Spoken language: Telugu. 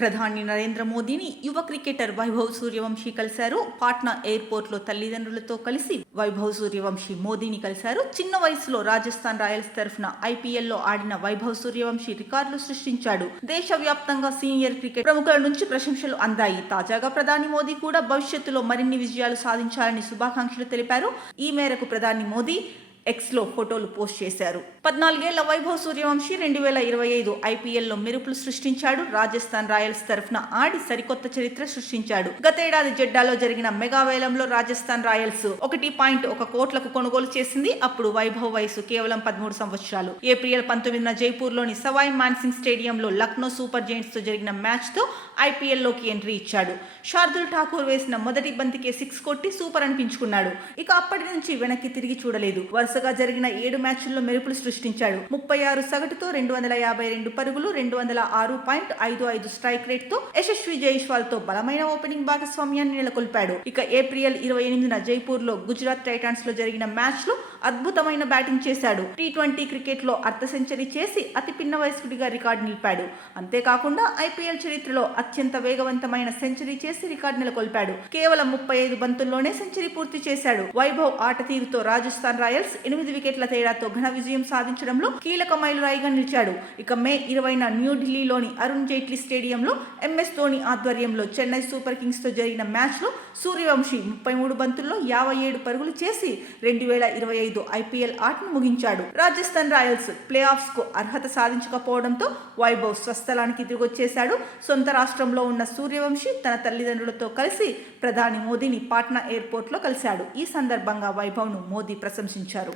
ప్రధాని నరేంద్ర మోదీని యువ క్రికెటర్ వైభవ్ సూర్యవంశీ కలిశారు. పాట్నా ఎయిర్పోర్ట్లో తల్లిదండ్రులతో కలిసి వైభవ్ సూర్యవంశీ మోదీని కలిశారు. చిన్న వయసులో రాజస్థాన్ రాయల్స్ తరఫున ఐపీఎల్లో ఆడిన వైభవ్ సూర్యవంశీ రికార్డులు సృష్టించాడు. దేశవ్యాప్తంగా సీనియర్ క్రికెట్ ప్రముఖుల నుంచి ప్రశంసలు అందాయి. తాజాగా ప్రధాని మోదీ కూడా భవిష్యత్తులో మరిన్ని విజయాలు సాధించాలని శుభాకాంక్షలు తెలిపారు. ఈ మేరకు ప్రధాని మోదీ ఎక్స్లో ఫోటోలు పోస్ట్ చేశారు. 14 ఏళ్ల వైభవ్ సూర్యవంశీ 2025 ఐపీఎల్లో మెరుపులు సృష్టించాడు. రాజస్థాన్ రాయల్స్ తరఫున ఆడి సరికొత్త చరిత్ర సృష్టించాడు. గతేడాది జెడ్డాలో జరిగిన మెగా వేలంలో రాజస్థాన్ రాయల్స్ 1.1 కోట్లకు కొనుగోలు చేసింది. అప్పుడు వైభవ్ వయసు కేవలం 13 సంవత్సరాలు. ఏప్రిల్ 19న జైపూర్లోని సవాయ్ మాన్సింగ్ స్టేడియంలో లక్నో సూపర్ జెయింట్స్ తో జరిగిన మ్యాచ్తో ఐపీఎల్లోకి ఎంట్రీ ఇచ్చాడు. శార్దుల్ ఠాకూర్ వేసిన మొదటి బంతికే 6 కొట్టి సూపర్ అనిపించుకున్నాడు. ఇక అప్పటి నుంచి వెనక్కి తిరిగి చూడలేదు. వరుసగా జరిగిన 7 మ్యాచ్ల్లో మెరుపులు సృష్టించాడు. 36 సగటుతో 252 పరుగులు, 206.55 స్ట్రైక్ రేట్ తో యశస్వి జైస్వాల్ తో బలమైన ఓపెనింగ్ భాగస్వామ్యాన్ని నెలకొల్పాడు. ఇక ఏప్రిల్ 28న జైపూర్ లో గుజరాత్ టైటాన్స్ లో జరిగిన మ్యాచ్ లో అద్భుతమైన బ్యాటింగ్ చేశాడు. టీ20 క్రికెట్ లో అర్ధ సెంచరీ చేసి అతి పిన్న వయస్కుడిగా రికార్డు నిలిపాడు. అంతేకాకుండా ఐపీఎల్ చరిత్రలో అత్యంత వేగవంతమైన సెంచరీ చేసి రికార్డు నెలకొల్పాడు. కేవలం 35 బంతుల్లోనే సెంచరీ పూర్తి చేశాడు. వైభవ్ ఆట తీరుతో రాజస్థాన్ రాయల్స్ 8 వికెట్ల తేడాతో ఘన విజయం సాధించడంలో కీలక మైలురాయిగా నిలిచాడు. ఇక మే 20న న్యూఢిల్లీలోని అరుణ్ జైట్లీ స్టేడియంలో ఎంఎస్ ధోని ఆధ్వర్యంలో చెన్నై సూపర్ కింగ్స్ తో జరిగిన మ్యాచ్ లో సూర్యవంశీ 33 బంతుల్లో 57 పరుగులు చేసి 2025 ఐపీఎల్ ఆటను ముగించాడు. రాజస్థాన్ రాయల్స్ ప్లే ఆఫ్స్ కు అర్హత సాధించకపోవడంతో వైభవ్ స్వస్థలానికి తిరిగొచ్చేశాడు. సొంత రాష్ట్రంలో ఉన్న సూర్యవంశీ తన తల్లిదండ్రులతో కలిసి ప్రధాని మోదీని పాట్నా ఎయిర్పోర్ట్లో కలిశాడు. ఈ సందర్భంగా వైభవ్ ను మోదీ ప్రశంసించారు.